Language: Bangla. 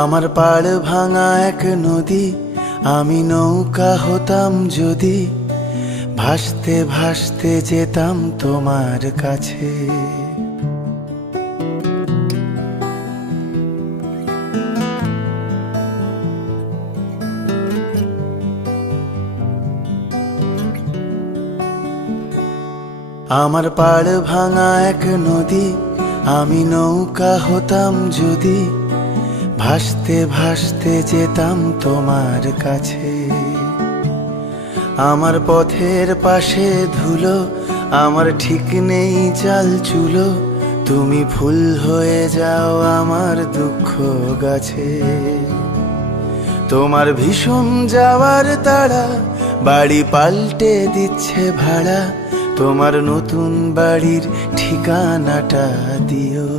আমার পাড় ভাঙা এক নদী, আমি নৌকা হতাম যদি, ভাসতে ভাসতে যেতাম তোমার কাছে। আমার পাড় ভাঙা এক নদী, আমি নৌকা হতাম যদি, ভাসতে ভাসতে যেতাম তোমার কাছে। আমার পথের পাশে ধুলো, আমার ঠিক নেই চাল চুলো, তুমি ফুল হয়ে যাও আমার দুঃখ গাছে। তোমার ভীষণ যাওয়ার তাড়া, বাড়ি পাল্টে দিচ্ছে ভাড়া, তোমার নতুন বাড়ির ঠিকানাটা দিও।